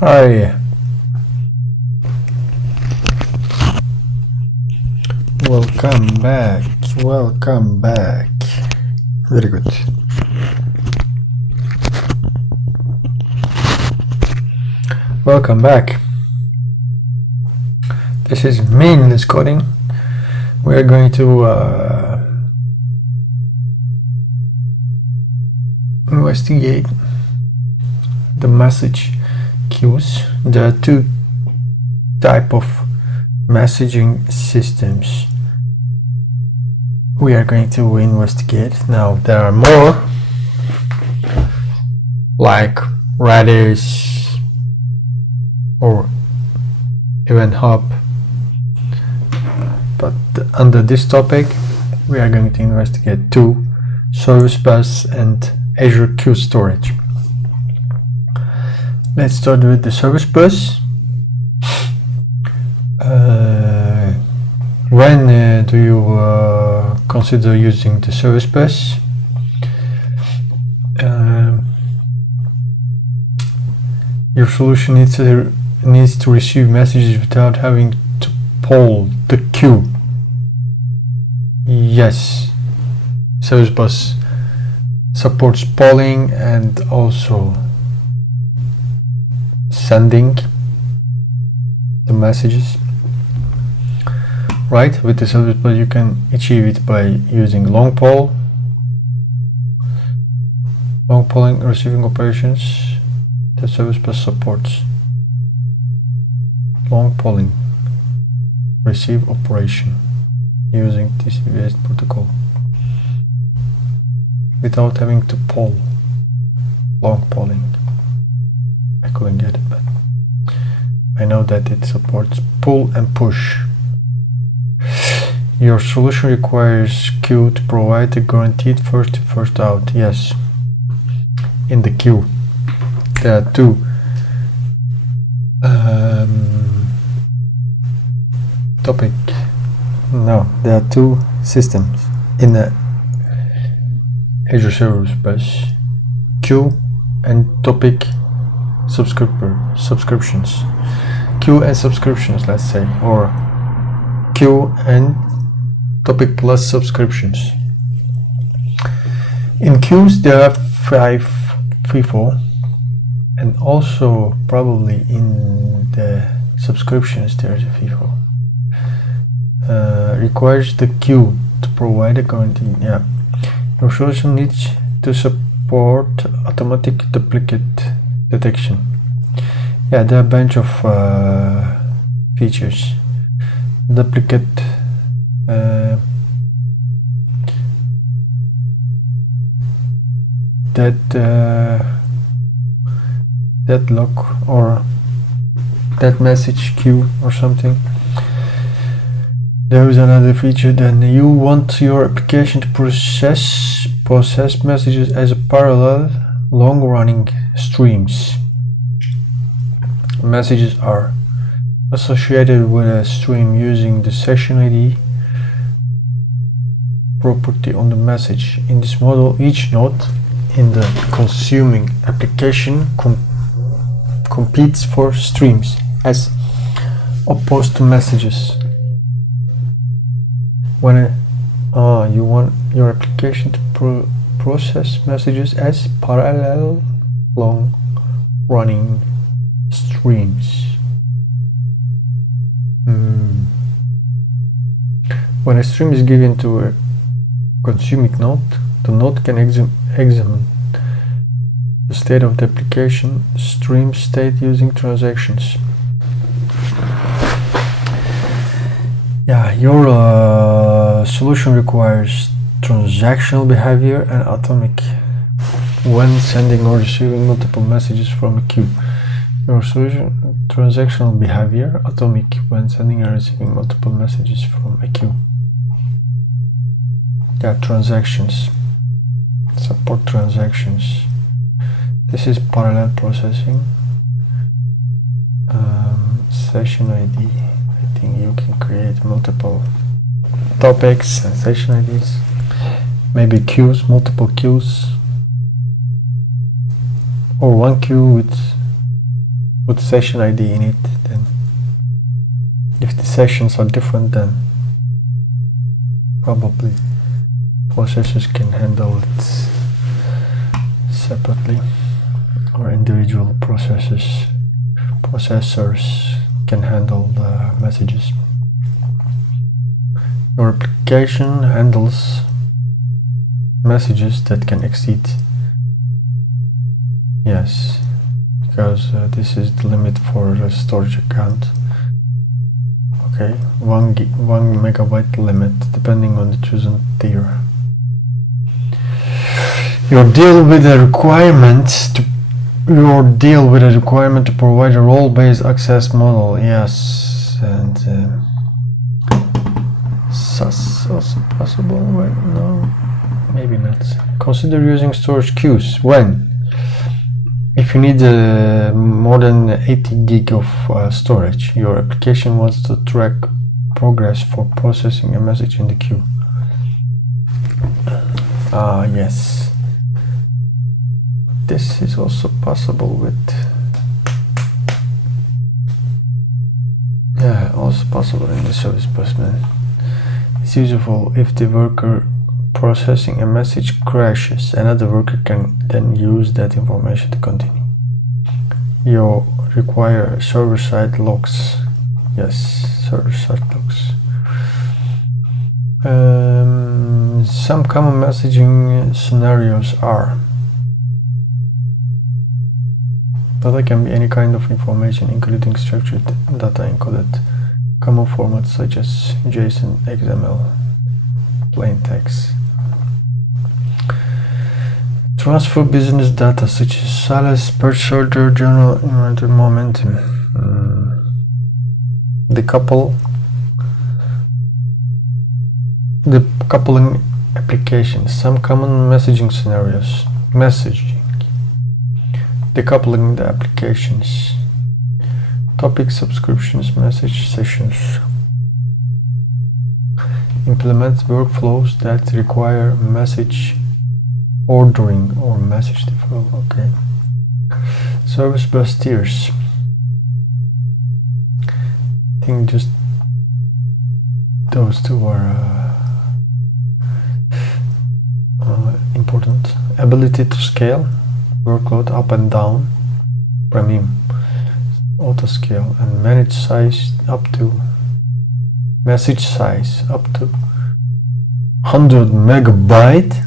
Hi, welcome back, welcome back. Very good. Welcome back. This is meaningless coding. We are going to investigate the message queues. There are two types of messaging systems we are going to investigate. Now there are more, like Redis or even Hub, but under this topic we are going to investigate two: Service Bus and Azure Queue Storage. Let's start with the Service Bus. When do you consider using the Service Bus? Your solution needs to receive messages without having to poll the queue. Yes, Service Bus supports polling and also sending the messages. Right, with the Service Bus you can achieve it by using long polling, receiving operations. The Service Bus supports long polling, receive operation using TCP/IP protocol without having to poll. Long polling. I couldn't get it, but I know that it supports pull and push. Your solution requires queue to provide a guaranteed first in, first out. Yes. In the queue, there are two there are two systems in the Azure Service Bus: queue and topic subscriptions. Queue and subscriptions, let's say, or queue and topic plus subscriptions. In queues there are five FIFO, and also probably in the subscriptions there's a FIFO. Requires the queue to provide a guarantee. Yeah, your solution needs to support automatic duplicate detection. Yeah, there are a bunch of features. Duplicate deadlock or that message queue or something. There is another feature. Then you want your application to process messages as a parallel long-running streams. Messages are associated with a stream using the session ID property on the message. In this model, each node in the consuming application competes for streams as opposed to messages. When you want your application to process messages as parallel long running streams. When a stream is given to a consuming node, the node can examine the state of the application stream state using transactions. Yeah, your solution requires transactional behavior and atomic when sending or receiving multiple messages from a queue. Your solution transactional behavior, atomic when sending and receiving multiple messages from a queue. Yeah, transactions. Support transactions. This is parallel processing. Session ID. I think you can create multiple topics and session IDs. Maybe queues, multiple queues, or one queue with put session ID in it, then if the sessions are different, then probably processors can handle it separately, or individual processors can handle the messages. Your application handles messages that can exceed, yes, because this is the limit for the storage account. Okay, 1 megabyte limit depending on the chosen tier. You deal with a requirement to provide a role-based access model. Yes, and that's also possible, right? No, maybe not. Consider using storage queues when, if you need more than 80 gig of storage, your application wants to track progress for processing a message in the queue. Yes. This is also possible with, also possible in the service bus, man. It's useful if the worker processing a message crashes. Another worker can then use that information to continue. You require server-side logs. Yes, server-side logs. Some common messaging scenarios are, data can be any kind of information, including structured data encoded common formats such as JSON, XML, plain text. Transfer business data such as sales, purchase order, journal, inventory, momentum. Decoupling applications. Some common messaging scenarios. Decoupling the applications. Topic subscriptions, message sessions. Implement workflows that require message ordering or message deferral. Okay. Service bus tiers. I think just those two are important. Ability to scale workload up and down, premium, auto scale, and manage size up to message size up to 100 megabyte.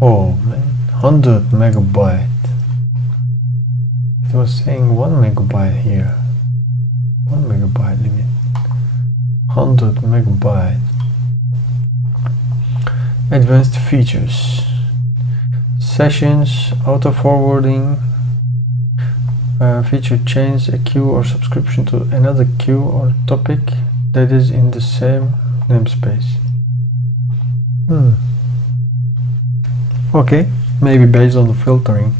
Oh man, 100 megabyte. It was saying 1 megabyte here. 1 megabyte limit. 100 megabyte. Advanced features. Sessions, auto forwarding, feature change a queue or subscription to another queue or topic that is in the same namespace. Okay, maybe based on the filtering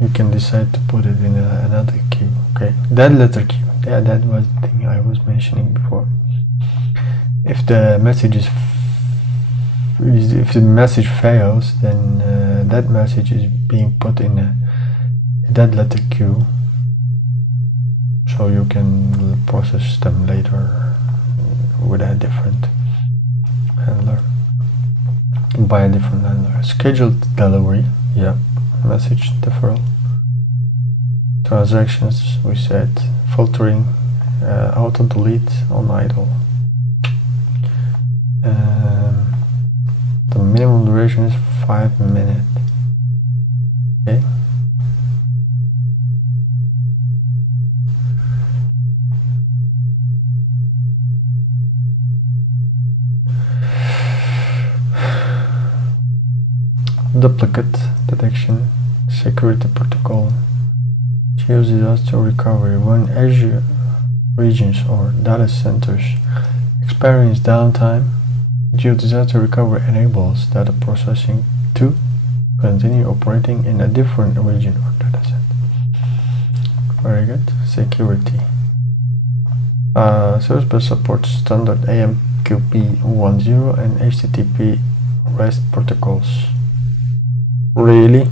you can decide to put it in another queue. Okay, dead letter queue. Yeah, that was the thing I was mentioning before. If the message fails, then that message is being put in a dead letter queue, so you can process them later with a different handler, by a different handler. Scheduled delivery, yeah. Message deferral. Transactions, we said. Filtering, auto delete on idle. The minimum duration is 5 minutes. Okay. Duplicate detection, security protocol, geo-disaster recovery. When Azure regions or data centers experience downtime, geo-disaster recovery enables data processing to continue operating in a different region or data set. Very good. Security. Service Bus supports standard AMQP10 and HTTP REST protocols. Really?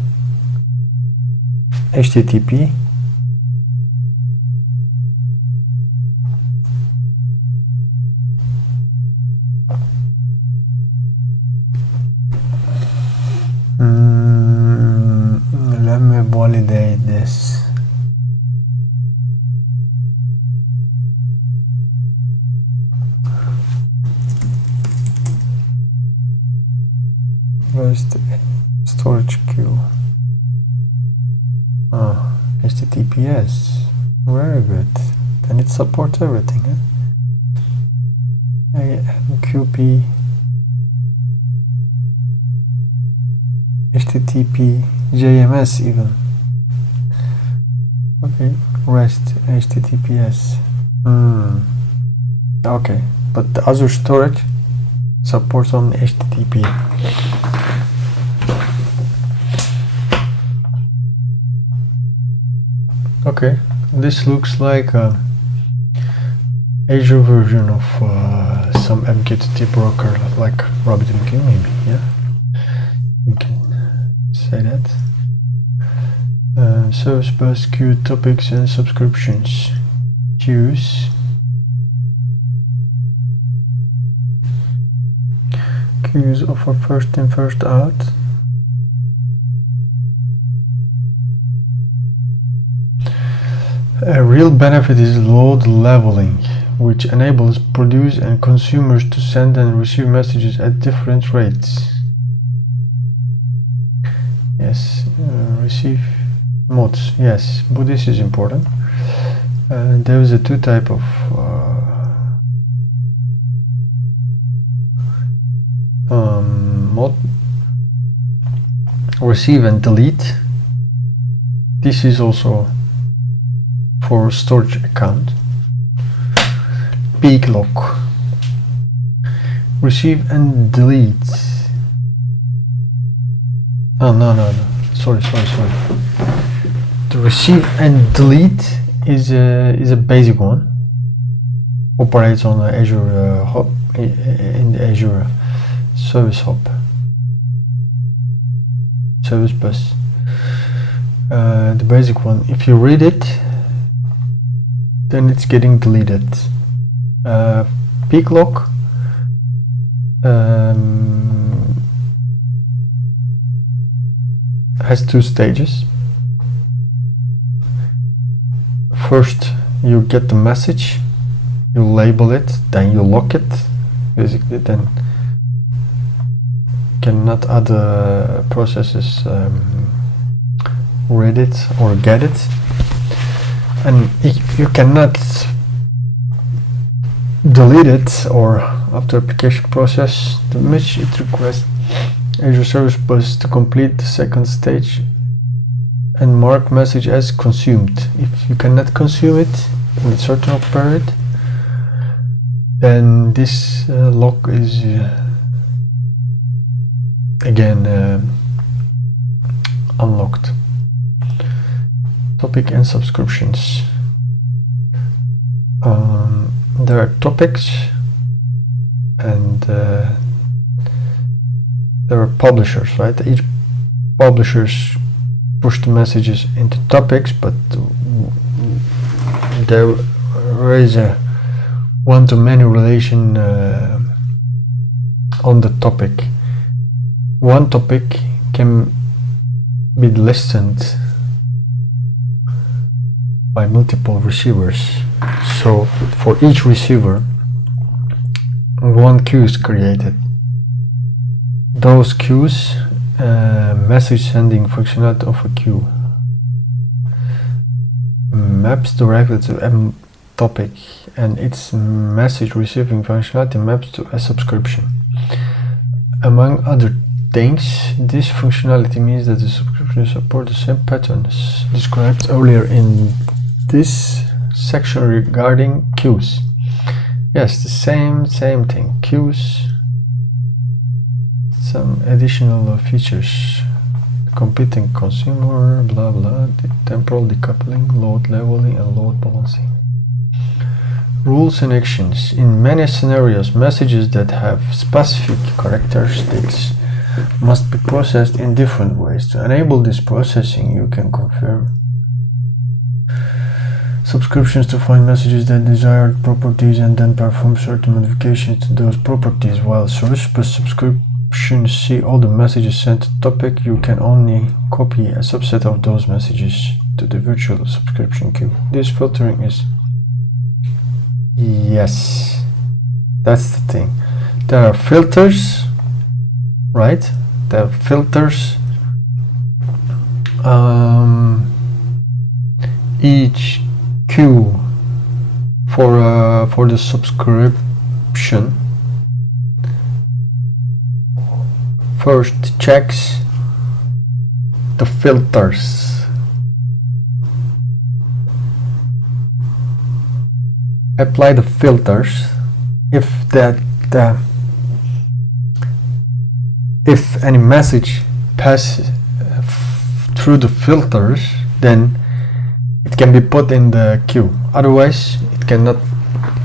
HTTP. Let me validate this. Where's the storage queue? Oh, HTTPS. Very good. Then it supports everything, huh? AMQP, HTTP, JMS even. Okay, REST, HTTPS. Okay, but the Azure Storage supports only HTTP. Okay, this looks like Azure version of some MQTT broker like RabbitMQ, maybe, yeah? You can say that. Service bus, queue, topics and subscriptions. Queues. Queues offer first in, first out. A real benefit is load leveling, which enables producers and consumers to send and receive messages at different rates. Yes, receive modes. Yes, but this is important. There is a two type of mode: receive and delete. This is also for storage account. Peak lock. Receive and delete. Oh no. Sorry. The receive and delete is a basic one. Operates on the Azure hub in the Azure Service Hub. Service Bus. The basic one. If you read it, then it's getting deleted. Peak lock has two stages. First, you get the message, you label it, then you lock it. Basically, then cannot other processes read it or get it. And if you cannot delete it, or after application process the message, it requests Azure Service Bus to complete the second stage and mark message as consumed. If you cannot consume it in a certain period, then this lock is again unlocked. Topic and subscriptions. There are topics and there are publishers, right? Each publishers push the messages into topics, but there is a one-to-many relation on the topic. One topic can be listened by multiple receivers. So for each receiver, one queue is created. Those queues message sending functionality of a queue maps directly to a topic, and its message receiving functionality maps to a subscription. Among other things, this functionality means that the subscription supports the same patterns described earlier in this section regarding queues. Yes, the same thing. Queues, some additional features: competing consumer, blah blah, temporal decoupling, load leveling, and load balancing. Rules and actions. In many scenarios, messages that have specific characteristics must be processed in different ways. To enable this processing, you can confirm subscriptions to find messages that desired properties and then perform certain modifications to those properties. While Service Bus subscriptions see all the messages sent to topic, you can only copy a subset of those messages to the virtual subscription queue. This filtering is... Yes, that's the thing. There are filters, right? There are filters. Each queue for the subscription first checks the filters. Apply the filters. If any message passes through the filters, then it can be put in the queue. Otherwise, it cannot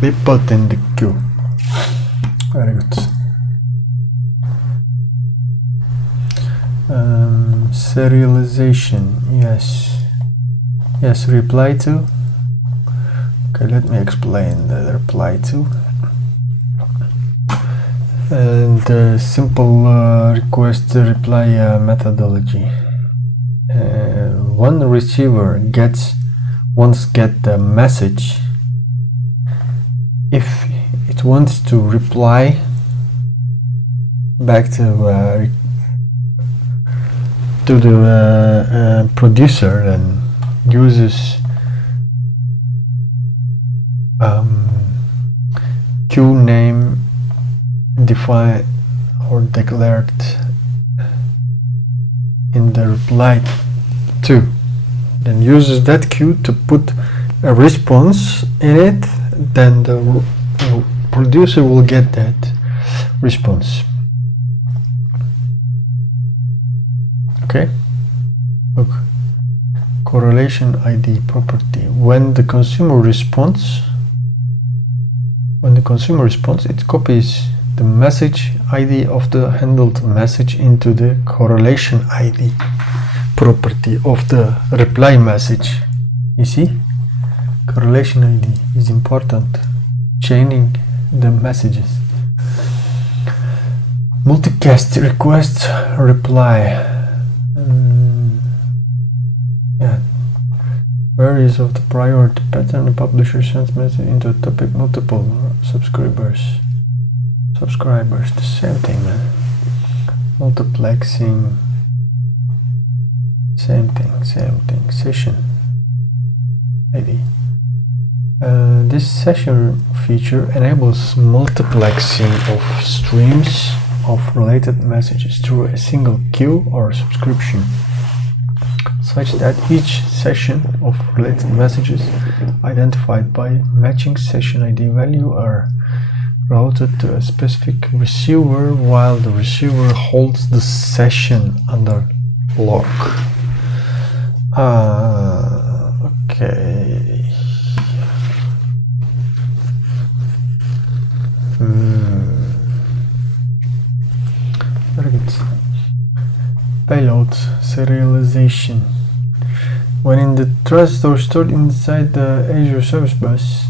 be put in the queue. Very good. Serialization. Yes, reply to. Okay, let me explain the reply to. And simple request reply methodology. One receiver gets the message. If it wants to reply back to the producer, and uses queue name defined or declared in the reply to, then uses that queue to put a response in it, then the producer will get that response. Okay, look, correlation ID property. When the consumer responds, it copies the message ID of the handled message into the correlation ID property of the reply message. You see, correlation ID is important, chaining the messages. Multicast request reply. Varies of the priority pattern. The publisher sends message into a topic, multiple subscribers, the same thing, man. Multiplexing, same thing, session ID. This session feature enables multiplexing of streams of related messages through a single queue or subscription, such that each session of related messages identified by matching session ID value are routed to a specific receiver while the receiver holds the session under lock. Okay. Very good. Payload serialization. When in the transistor stored inside the Azure Service Bus,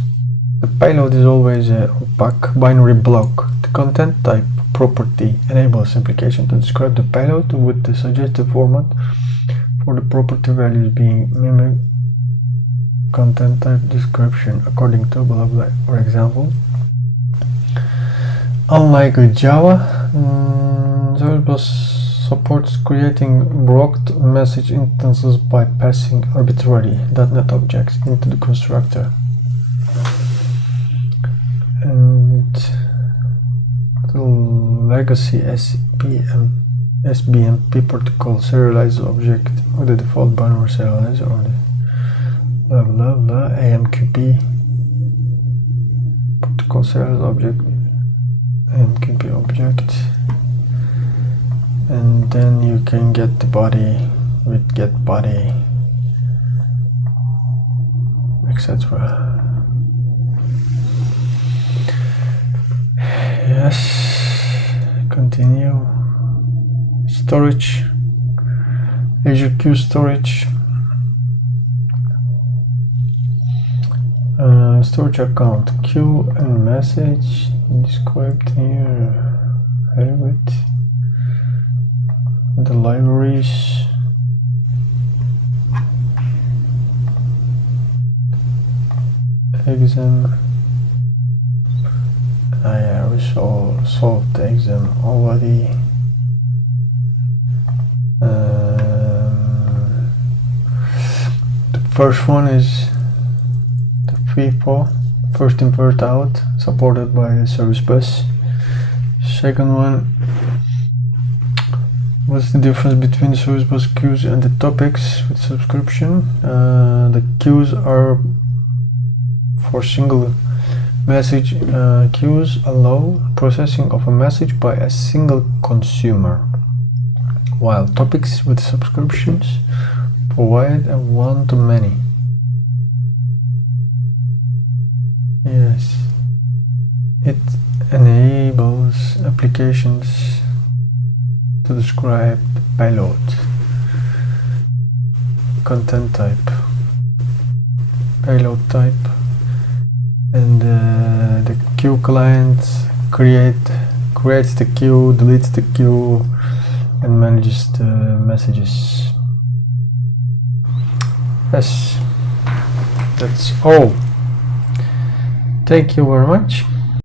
the payload is always an opaque binary block. The content type property enables application to describe the payload with the suggested format for the property values being mimicked. Content type description according to blah blah. For example, unlike Java, Service Bus supports creating blocked message instances by passing arbitrary .NET objects into the constructor. And the legacy SBMP protocol serializes object with the default binary serializer or the blah blah blah AMQP protocol serializes object AMQP object. And then you can get the body with get body, etc. Yes, continue. Storage, Azure Queue Storage. storage account, queue and message described here. Very good. The libraries. Exam. Yeah, we solved the exam already. The first one is the FIFO, first in first out, supported by the Service Bus. Second one, what's the difference between the Service Bus queues and the topics with subscription? The queues are for single message queues allow processing of a message by a single consumer, while topics with subscriptions provide a one-to-many. Yes, it enables applications to describe the payload, content type, payload type, and the queue client creates the queue, deletes the queue, and manages the messages. Yes, that's all. Thank you very much.